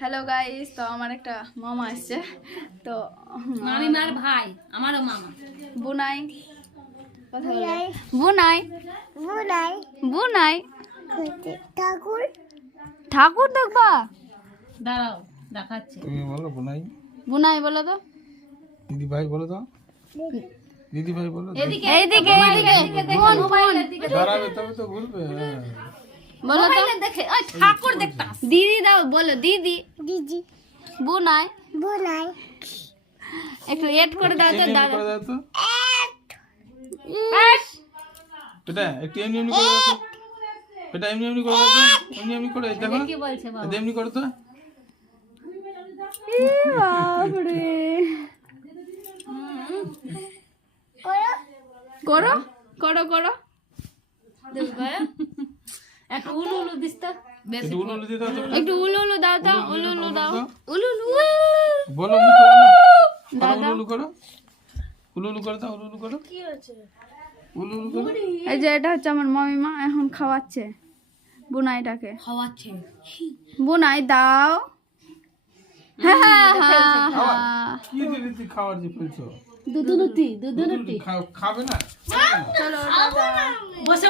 Hello guys, তো আমার একটা মামা আসছে, তো মামিমার ভাই, আমারও মামা। বুনাই কথা বলে বুনাই বুনাই বুনাই ঠাকুর ঠাকুর দেখবা। দাঁড়াও দেখাচ্ছে। তুমি বলো বুনাই। বুনাই বলো তো। দিদি ভাই বলো তো। দিদি ভাই বলো তো। এদিকে এইদিকে এইদিকে ফোন ফোন দাঁড়াবে তবে তো ঘুরবে। হ্যাঁ। বলো তো। মোবাইলে দেখে ওই ঠাকুর দেখতাম। দিদি দাও, বলো দিদি। দিদি বুনাই বুনাই একটু এড করে দাও তো এমনি দাদা। করে দাও তো। ব্যাস। এটা একটু এমনি এমনি করে দাও তো। এটা এমনি এমনি করে দাও তো। এমনি এমনি করে এই দেখো। কি বলছে বাবা? এটা এমনি করো তো। বাপরে করো করো করো। একটু উলু উলু দিস তো। বেশি একটু উলু উলু দিয়ে দাও তো। একটু উলু উলু দাও তো, উলু উলু দাও, উলু উলু। বলো মুখে বলো। দাদা। উলু উলু করো। উলু উলু করে দাও, উলু উলু করো। কি হচ্ছে? উলু উলু করো। এই যে এটা হচ্ছে আমার মামিমা, এখন খাওয়াচ্ছে বুনাইটাকে। খাওয়াচ্ছে। বুনাই দাও। হ্যাঁ হ্যাঁ হ্যাঁ। কি দিদি খাওয়ার যে ফেলছো? দুধুনুতি খাবে না? চলো টাটা। বসে